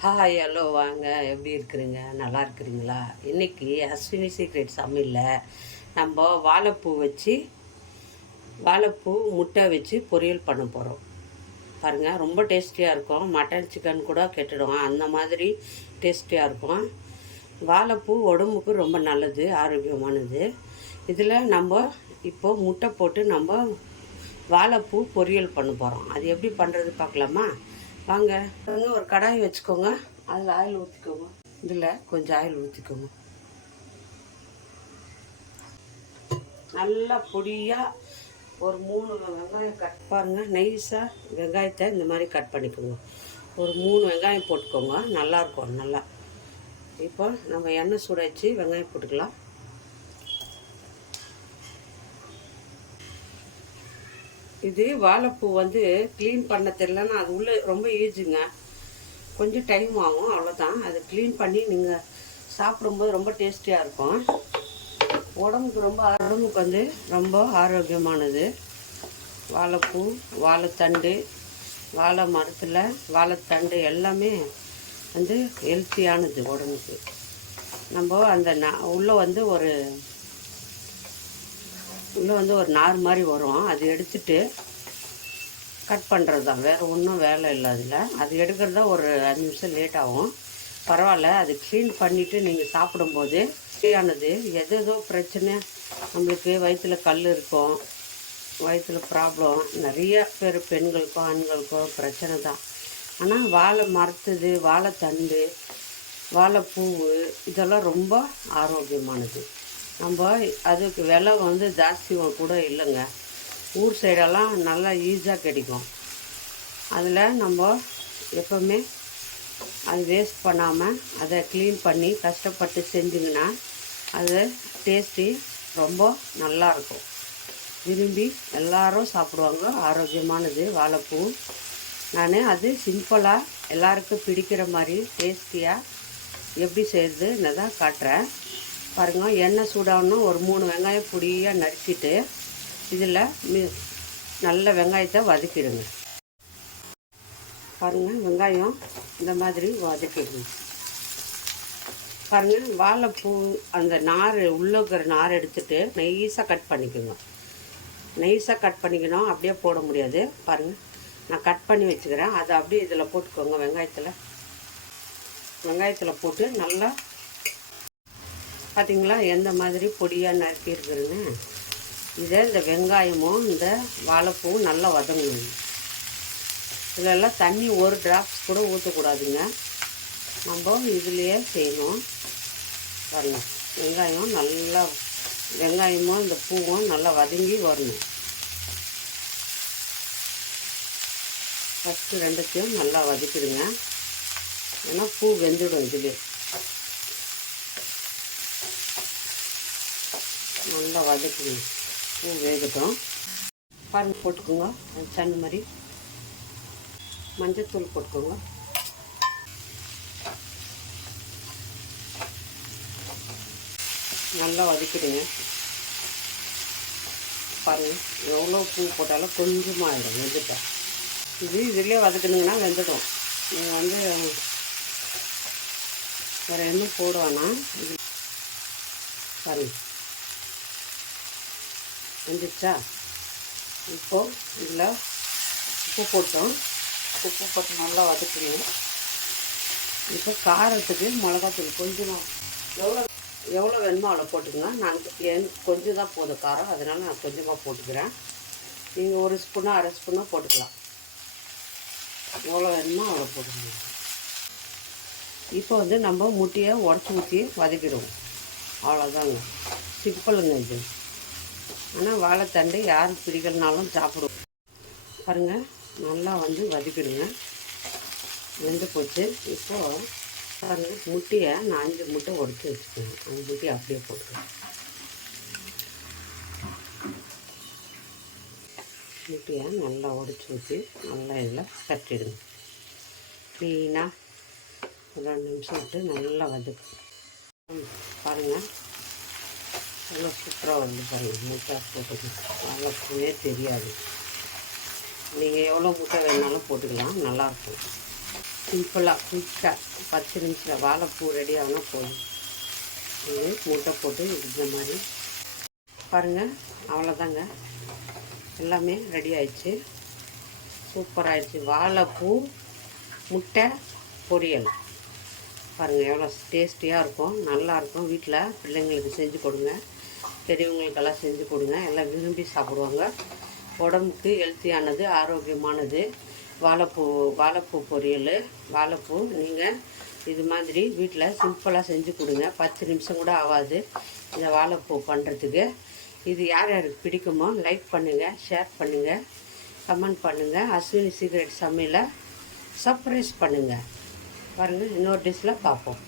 Hi hello வாங்க, எப்படி இருக்கிறீங்க? நல்லா இருக்கிறீங்களா? இன்றைக்கி அஸ்வினி சீக்ரெட் சமையலில் நம்ம வாழைப்பூ முட்டை வச்சு பொரியல் பண்ண போகிறோம். பாருங்கள், ரொம்ப டேஸ்டியாக இருக்கும். மட்டன் சிக்கன் கூட கெட்டுடும், அந்த மாதிரி டேஸ்டியாக இருக்கும். வாழைப்பூ உடம்புக்கு ரொம்ப நல்லது, ஆரோக்கியமானது. இதில் நம்ம இப்போது முட்டை போட்டு நம்ம வாழைப்பூ பொரியல் பண்ண போகிறோம். அது எப்படி பண்ணுறது பார்க்கலாமா? வாங்க. ஒரு கடாய் வச்சுக்கோங்க, அதில் ஆயில் ஊற்றிக்கோங்க. இதில் கொஞ்சம் ஆயில் ஊற்றிக்கோங்க. நல்லா பொடியாக ஒரு 3 வெங்காயம் கட் பாருங்கள். நைஸாக வெங்காயத்தை இந்த மாதிரி கட் பண்ணிக்கோங்க. ஒரு 3 வெங்காயம் போட்டுக்கோங்க, நல்லாயிருக்கும். நல்லா இப்போ நம்ம எண்ணெய் சூட வச்சு வெங்காயம் போட்டுக்கலாம். இது வாழைப்பூ க்ளீன் பண்ண தெரியலன்னா அது உள்ளே ரொம்ப ஈஸிங்க. கொஞ்சம் டைம் ஆகும், அவ்வளோதான். அதை க்ளீன் பண்ணி நீங்கள் சாப்பிடும்போது ரொம்ப டேஸ்டியாக இருக்கும். உடம்புக்கு ரொம்ப ஆரோக்கியமானது. வாழைப்பூ, வாழைத்தண்டு, வாழை மரத்தில் வாழைத்தண்டு எல்லாமே ஹெல்த்தியானது உடம்புக்கு. நம்ம அந்த உள்ளே ஒரு நார் மாதிரி வரும், அது எடுத்துட்டு கட் பண்ணுறது தான், வேறு ஒன்றும் வேலை இல்லை. அது எடுக்கிறது தான் ஒரு 5 நிமிஷம் லேட் ஆகும். பரவாயில்ல, அது க்ளீன் பண்ணிவிட்டு நீங்கள் சாப்பிடும்போது சரியானது. எதோ பிரச்சனை, நம்மளுக்கு வயிற்றில் கல் இருக்கும், வயிற்றில் ப்ராப்ளம் நிறைய பேர், பெண்களுக்கோ ஆண்களுக்கோ பிரச்சனை தான். ஆனால் வாழை மரத்துது, வாழைத்தண்டு, வாழைப்பூ இதெல்லாம் ரொம்ப ஆரோக்கியமானது. நம்ம அதுக்கு விலை ஜாஸ்தி கூட இல்லைங்க. ஊர் சைடெல்லாம் நல்லா ஈஸியாக கிடைக்கும். அதில் நம்ம எப்போவுமே அது வேஸ்ட் பண்ணாமல் அதை க்ளீன் பண்ணி கஷ்டப்பட்டு செஞ்சிங்கன்னா அது டேஸ்ட்டு ரொம்ப நல்லாயிருக்கும். விரும்பி எல்லாரும் சாப்பிடுவாங்க. ஆரோக்கியமானது வாழைப்பூ. நான் அது சிம்பிளாக எல்லாருக்கும் பிடிக்கிற மாதிரி டேஸ்டியாக எப்படி செய்கிறதுன்னு தான் காட்டுறேன். பாருங்கள், எண்ணெய் சூடாகணும். ஒரு 3 வெங்காயம் பொடியாக நறுக்கிட்டு இதில் நல்ல வெங்காயத்தை வதக்கிடுங்க. பாருங்கள், வெங்காயம் இந்த மாதிரி வதக்கிடுங்க. பாருங்கள், வாழைப்பூ அந்த நார் உள்ளே இருக்கிற நார் எடுத்துகிட்டு நைஸாக கட் பண்ணிக்கோங்க. நைஸாக கட் பண்ணிக்கணும், அப்படியே போட முடியாது. பாருங்கள், நான் கட் பண்ணி வச்சுக்கிறேன். அதை அப்படியே இதில் போட்டுக்கோங்க. வெங்காயத்தில் போட்டு நல்லா பார்த்தீங்களா எந்த மாதிரி பொடியாக நறுக்கி இருக்குதுன்னு. இந்த வெங்காயமும் இந்த வாழைப்பூவும் நல்லா வதங்கணும். இதிலெல்லாம் தண்ணி ஒரு டிராப்ஸ் கூட ஊற்றக்கூடாதுங்க. நம்ம இதுலேயே செய்யணும். வரணும், வெங்காயமும் இந்த பூவும் நல்லா வதங்கி வரணும். ஃபஸ்ட்டு ரெண்டுத்தையும் நல்லா வதக்கிடுங்க, ஏன்னா பூ வெந்துடும். இதுலேயே நல்லா வதக்குங்க, பூ வேகட்டும். பாருங்கள், போட்டுக்கோங்க சன்னு மாதிரி. மஞ்சத்தூள் போட்டுக்கோங்க. நல்லா வதக்கிடுங்க. பாருங்கள், எவ்வளோ பூ போட்டாலும் கொஞ்சமாக ஆகிடும், வெந்துட்டா. இதுலேயே வதக்கணுங்கன்னா வெந்துடும். நீங்கள் வேறு என்ன போடுவானா இது. பாருங்கள், வந்துடுச்சா? இப்போது இதில் உப்பு போட்டு நல்லா வதக்குறீங்க. இப்போ காரத்துக்கு மிளகாத்தூள் கொஞ்சமாக எவ்வளோ வேணுமோ அவ்வளோ போட்டுக்கோங்க. நான் கொஞ்சம் தான் போதும் காரம், அதனால் நான் கொஞ்சமாக போட்டுக்கிறேன். நீங்கள் 1 ஸ்பூனோ 1/2 ஸ்பூனோ போட்டுக்கலாம். எவ்வளோ வேணுமோ அவ்வளோ போட்டுக்கோங்க. இப்போ நம்ம முட்டையை உடச்சி ஊற்றி வதக்கிடுவோம். அவ்வளோதாங்க, சிம்பிளுங்க இது. ஆனால் வாழைத்தண்டு யாரும் பிடிக்கலனாலும் சாப்பிடுவோம். பாருங்கள், நல்லா வதக்கிடுங்க. வெந்து போச்சு. இப்போது பாருங்கள், முட்டையை நான் 5 முட்டை உடச்சி வச்சுக்கேன். அந்த முட்டையை அப்படியே போட்டுக்கிறேன். முட்டையை நல்லா உடச்சி ஊற்றி நல்லா இதில் தட்டிடுங்க. க்ளீனாக ஒரு 2 நிமிஷம் விட்டு நல்லா வதக்கு. பாருங்கள், நல்லா சூப்பராக பாருங்கள். முட்டை போட்டுக்கணும், நல்லா பூவே தெரியாது. நீங்கள் எவ்வளோ முட்டை வேணாலும் போட்டுக்கலாம், நல்லாயிருக்கும். சிம்பிளாக குயிக்காக 10 நிமிஷத்தில் வாழைப்பூ ரெடி ஆகணும் போதும். இது முட்டை போட்டு இந்த மாதிரி பாருங்கள். அவ்வளோதாங்க, எல்லாமே ரெடி ஆயிடுச்சு. சூப்பராகிடுச்சு. வாழைப்பூ முட்டை பொரியல் பாருங்கள், எவ்வளோ டேஸ்டியாக இருக்கும், நல்லாயிருக்கும். வீட்டில் பிள்ளைங்களுக்கு செஞ்சு கொடுங்க, பெரியவங்களுக்கெல்லாம் செஞ்சு கொடுங்க. எல்லாம் விரும்பி சாப்பிடுவாங்க. உடம்புக்கு ஹெல்த்தியானது, ஆரோக்கியமானது. வாழைப்பூ பொரியல். வாழைப்பூ நீங்கள் இது மாதிரி வீட்டில் சிம்பிளாக செஞ்சு கொடுங்க. 10 நிமிஷம் கூட ஆகாது இந்த வாழைப்பூ பண்ணுறதுக்கு. இது யார் யாருக்கு பிடிக்குமோ லைக் பண்ணுங்கள், ஷேர் பண்ணுங்கள், கமெண்ட் பண்ணுங்கள். அஸ்வினி சீக்ரெட் சமையலை சர்ப்ரைஸ் பண்ணுங்கள். பாருங்கள், இன்னொரு டிஷ்ஷில் பார்ப்போம்.